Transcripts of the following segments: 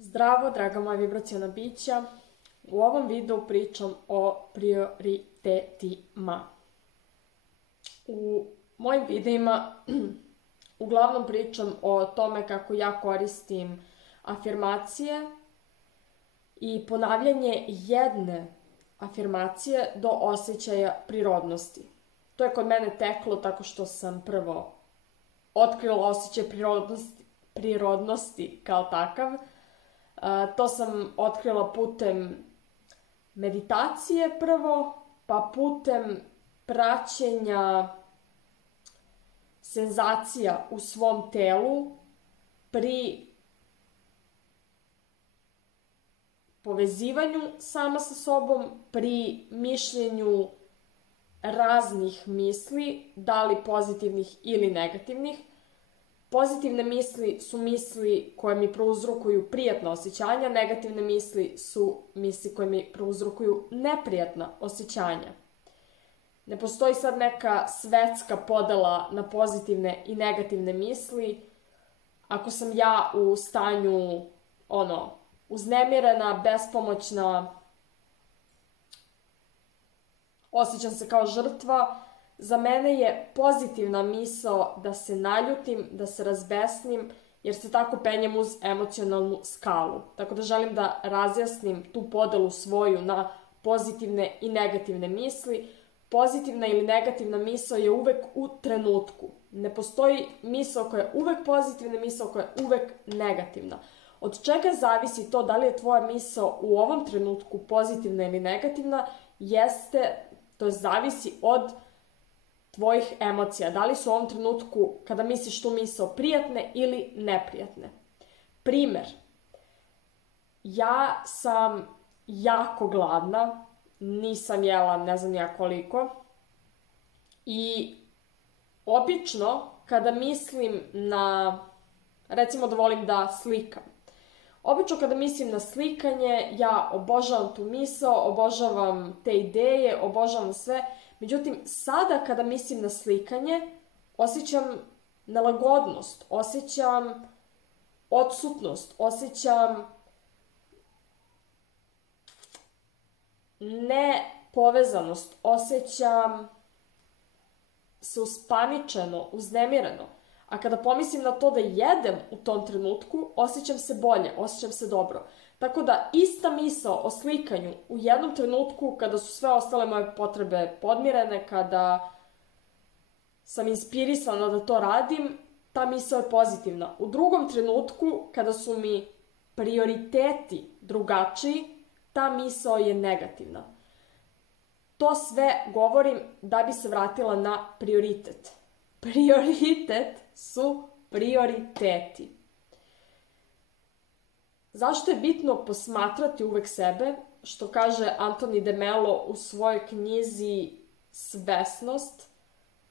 Zdravo, draga moja vibraciona bića. U ovom videu pričam o prioritetima. U mojim videima uglavnom pričam o tome kako ja koristim afirmacije i ponavljanje jedne afirmacije do osjećaja prirodnosti. To je kod mene teklo tako što sam prvo otkrila osjećaj prirodnosti kao takav. To sam otkrila putem meditacije prvo, pa putem praćenja senzacija u svom telu pri povezivanju sama sa sobom, pri mišljenju raznih misli, da li pozitivnih ili negativnih. Pozitivne misli su misli koje mi prouzrokuju prijatna osjećanja, negativne misli su misli koje mi prouzrokuju neprijatna osjećanja. Ne postoji sad neka svetska podela na pozitivne i negativne misli. Ako sam ja u stanju, uznemirena, bespomoćna, osjećam se kao žrtva, za mene je pozitivna misao da se naljutim, da se razbesnim, jer se tako penjem uz emocionalnu skalu. Tako da želim da razjasnim tu podelu svoju na pozitivne i negativne misli. Pozitivna ili negativna misao je uvek u trenutku. Ne postoji misao koja je uvek pozitivna, misao koja je uvek negativna. Od čega zavisi to da li je tvoja misao u ovom trenutku pozitivna ili negativna, zavisi od tvojih emocija. Da li su u ovom trenutku, kada misliš tu misao, prijatne ili neprijatne. Primer, ja sam jako gladna, nisam jela ne znam ja koliko i obično kada mislim na, recimo da volim da slikam, obično kada mislim na slikanje, ja obožavam tu misao, obožavam te ideje, obožavam sve. Međutim, sada kada mislim na slikanje, osjećam nelagodnost, osjećam odsutnost, osjećam nepovezanost, osjećam se uspaničeno, uznemireno. A kada pomislim na to da jedem u tom trenutku, osjećam se bolje, osjećam se dobro. Tako da ista misao o slikanju u jednom trenutku, kada su sve ostale moje potrebe podmirene, kada sam inspirisana da to radim, ta misao je pozitivna. U drugom trenutku, kada su mi prioriteti drugačiji, ta misao je negativna. To sve govorim da bi se vratila na prioritet. Prioritet su prioriteti. Zašto je bitno posmatrati uvek sebe? Što kaže Anthony de Mello u svojoj knjizi Svesnost,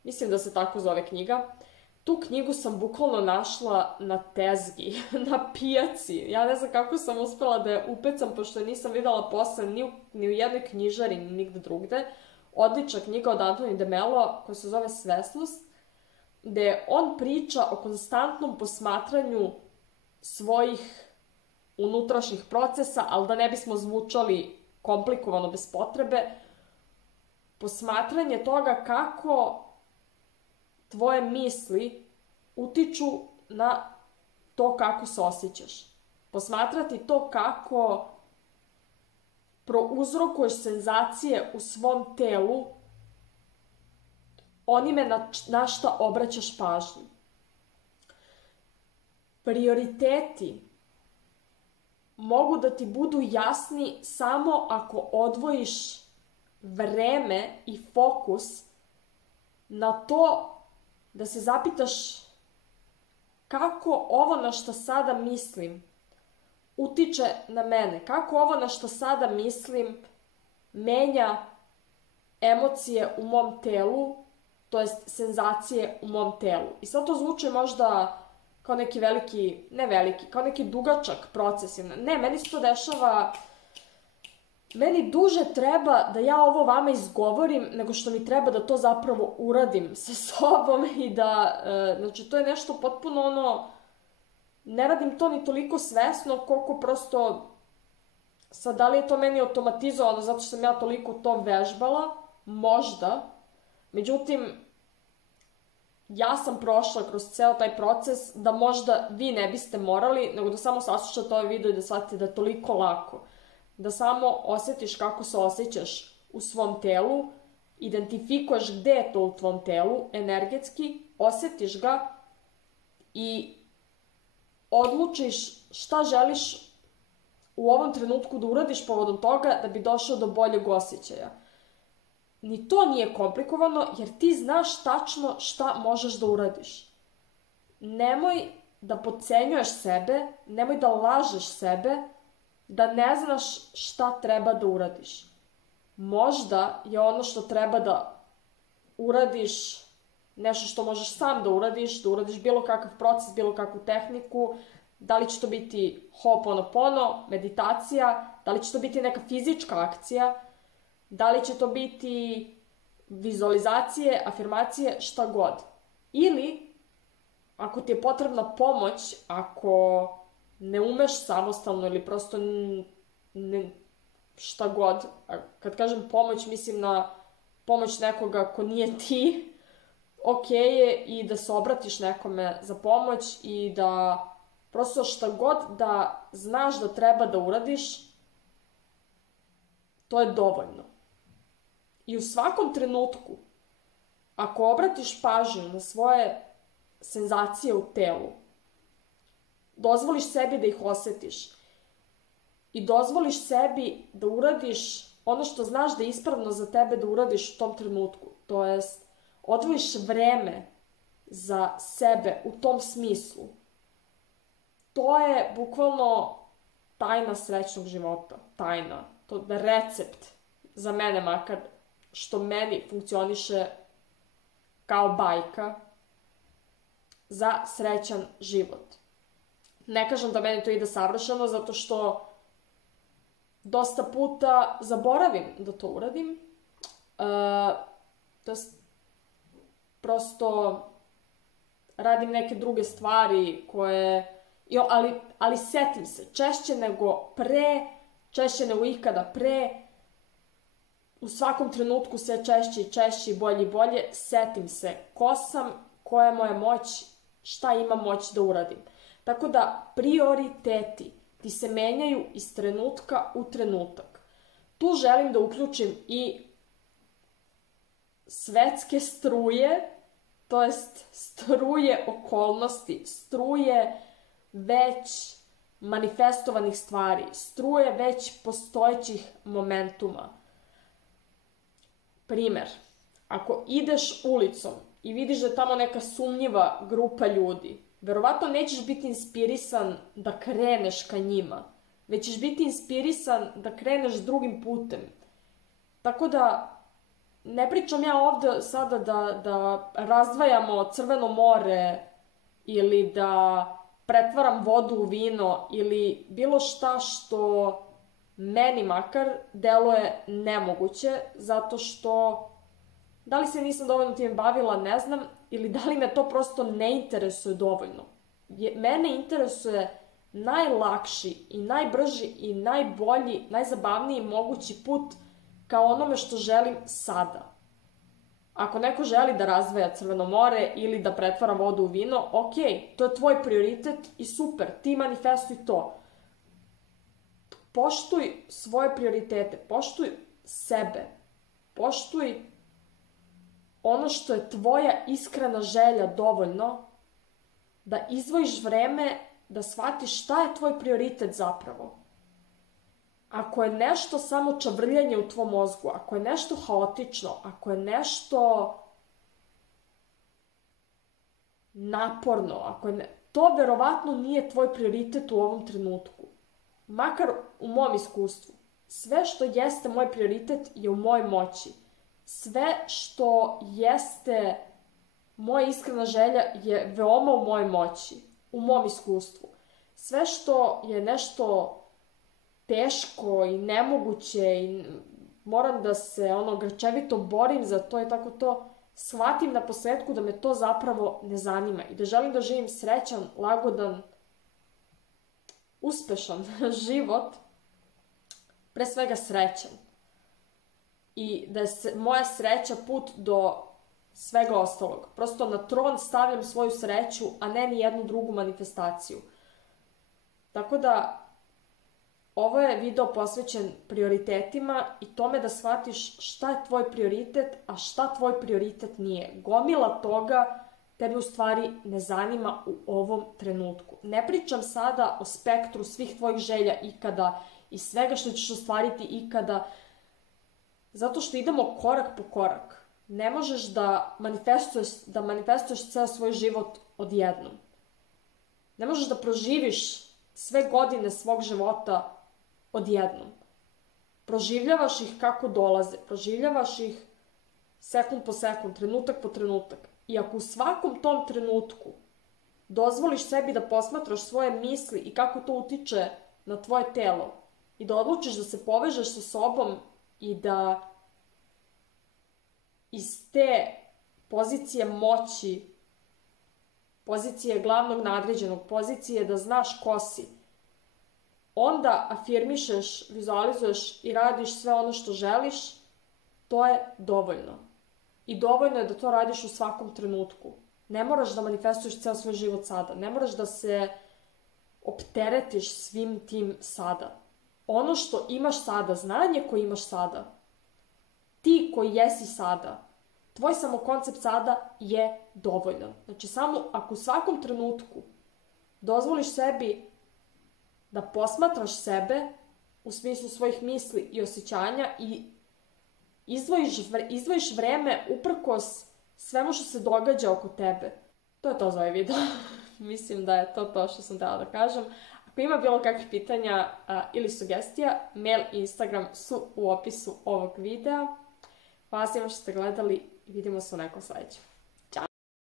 mislim da se tako zove knjiga. Tu knjigu sam bukvalno našla na tezgi, na pijaci. Ja ne znam kako sam uspela da je upecam, pošto je nisam videla posle ni u jednoj knjižari, ni nigde drugde. Odlična knjiga od Anthony de Mello koja se zove Svesnost, gde on priča o konstantnom posmatranju svojih unutrašnjih procesa, ali da ne bismo zvučali komplikovano bez potrebe, posmatranje toga kako tvoje misli utiču na to kako se osjećaš. Posmatrati to kako prouzrokuješ senzacije u svom telu onime na šta obraćaš pažnju. Prioriteti mogu da ti budu jasni samo ako odvojiš vreme i fokus na to da se zapitaš kako ovo na što sada mislim utiče na mene, kako ovo na što sada mislim menja emocije u mom telu, to jest senzacije u mom telu. I sad to zvuči možda kao neki kao neki dugačak proces. Ne, meni se to dešava, meni duže treba da ja ovo vama izgovorim nego što mi treba da to zapravo uradim sa sobom i da, znači to je nešto potpuno ne radim to ni toliko svesno koliko prosto, sad da li je to meni automatizovano zato što sam ja toliko to vežbala, možda, međutim, ja sam prošla kroz ceo taj proces da možda vi ne biste morali, nego da samo saslušate ovaj video i da shvatite da je toliko lako. Da samo osjetiš kako se osjećaš u svom telu, identifikuješ gde je to u tvom telu, energetski, osjetiš ga i odlučiš šta želiš u ovom trenutku da uradiš povodom toga da bi došao do boljeg osjećaja. Ni to nije komplikovano jer ti znaš tačno šta možeš da uradiš. Nemoj da podcenjuješ sebe, nemoj da lažeš sebe, da ne znaš šta treba da uradiš. Možda je ono što treba da uradiš nešto što možeš sam da uradiš bilo kakav proces, bilo kakvu tehniku, da li će to biti Ho'oponopono, meditacija, da li će to biti neka fizička akcija, da li će to biti vizualizacije, afirmacije, šta god. Ili, ako ti je potrebna pomoć, ako ne umeš samostalno ili prosto šta god, kad kažem pomoć, mislim na pomoć nekoga ko nije ti, ok je i da se obratiš nekome za pomoć i da prosto šta god da znaš da treba da uradiš, to je dovoljno. I u svakom trenutku, ako obratiš pažnju na svoje senzacije u telu, dozvoliš sebi da ih osjetiš i dozvoliš sebi da uradiš ono što znaš da je ispravno za tebe da uradiš u tom trenutku, to jest odvojiš vreme za sebe u tom smislu, to je bukvalno tajna srećnog života, tajna, to je recept za mene makar, što meni funkcioniše kao bajka za srećan život. Ne kažem da meni to ide savršeno, zato što dosta puta zaboravim da to uradim. To je prosto radim neke druge stvari koje... Ali setim se, češće nego ikada pre, u svakom trenutku sve češće i češće i bolje, setim se ko sam, koja je moja moć, šta imam moć da uradim. Tako da prioriteti ti se menjaju iz trenutka u trenutak. Tu želim da uključim i svetske struje, to jest struje okolnosti, struje već manifestovanih stvari, struje već postojećih momentuma. Primer, ako ideš ulicom i vidiš da je tamo neka sumnjiva grupa ljudi, verovatno nećeš biti inspirisan da kreneš ka njima, već ćeš biti inspirisan da kreneš drugim putem. Tako da, ne pričam ja ovde sada da razdvajamo Crveno more ili da pretvaram vodu u vino ili bilo šta što meni makar deluje nemoguće, zato što da li se nisam dovoljno time bavila, ne znam, ili da li me to prosto ne interesuje dovoljno. Mene interesuje najlakši i najbrži i najbolji, najzabavniji mogući put ka onome što želim sada. Ako neko želi da razvaja Crveno more ili da pretvara vodu u vino, ok, to je tvoj prioritet i super, ti manifestuj to. Poštuj svoje prioritete, poštuj sebe, poštuj ono što je tvoja iskrena želja dovoljno da izdvojiš vreme da shvatiš šta je tvoj prioritet zapravo. Ako je nešto samo čavrljanje u tvom mozgu, ako je nešto haotično, ako je nešto naporno, to verovatno nije tvoj prioritet u ovom trenutku. Makar u mom iskustvu. Sve što jeste moj prioritet je u mojoj moći. Sve što jeste moja iskrena želja je veoma u mojoj moći, u mom iskustvu. Sve što je nešto teško i nemoguće i moram da se grčevito borim za to i tako to, shvatim na posledku da me to zapravo ne zanima i da želim da živim srećan, lagodan, uspešan život, pre svega srećan. I da je moja sreća put do svega ostalog. Prosto na tron stavljam svoju sreću, a ne ni jednu drugu manifestaciju. Tako da, ovo je video posvećen prioritetima i tome da shvatiš šta je tvoj prioritet, a šta tvoj prioritet nije. Gomila toga tebe u stvari ne zanima u ovom trenutku. Ne pričam sada o spektru svih tvojih želja ikada i svega što ćeš ostvariti ikada, zato što idemo korak po korak. Ne možeš da manifestuješ ceo svoj život odjednom. Ne možeš da proživiš sve godine svog života odjednom. Proživljavaš ih kako dolaze, proživljavaš ih sekund po sekund, trenutak po trenutak. I ako u svakom tom trenutku dozvoliš sebi da posmatraš svoje misli i kako to utiče na tvoje telo i da odlučiš da se povežeš sa sobom i da iz te pozicije moći, pozicije glavnog nadređenog, pozicije da znaš ko si, onda afirmišeš, vizualizuješ i radiš sve ono što želiš, to je dovoljno. I dovoljno je da to radiš u svakom trenutku. Ne moraš da manifestuješ ceo svoj život sada. Ne moraš da se opteretiš svim tim sada. Ono što imaš sada, znanje koje imaš sada, ti koji jesi sada, tvoj samokoncept sada je dovoljan. Znači samo ako u svakom trenutku dozvoliš sebi da posmatraš sebe u smislu svojih misli i osjećanja i izdvojiš vreme uprkos svemu što se događa oko tebe. To je to za ovaj video. Mislim da je to što sam htjela da kažem. Ako ima bilo kakvih pitanja ili sugestija, mail i Instagram su u opisu ovog videa. Hvala svima što ste gledali i vidimo se u nekom sledećem.